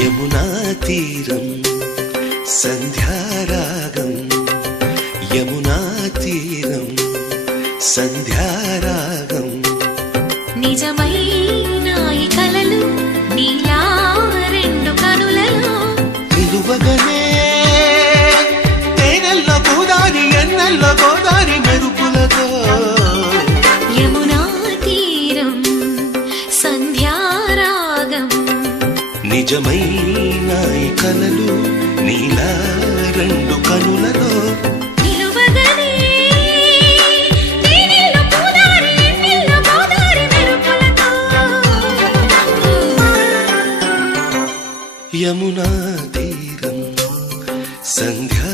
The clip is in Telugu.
యమునా తీరం సంధ్యారాగం యమునా తీరం సంధ్యారాగం నిజమైన ఈ కలలు నీలా రెండు కనులలో నిలువగనే తేనెల్ల గోదారి ఎన్నెల్ల గోదారి మెరుపులతో యమునా తీరం సంధ్యారాగం నిజమైన ఈ కలలు నీలా రెండు కనులలో నిలువగనే తేనెల్ల గోదారి ఎన్నెల్ల గోదారి మెరుపులతో యమునా తీరం సంధ్యా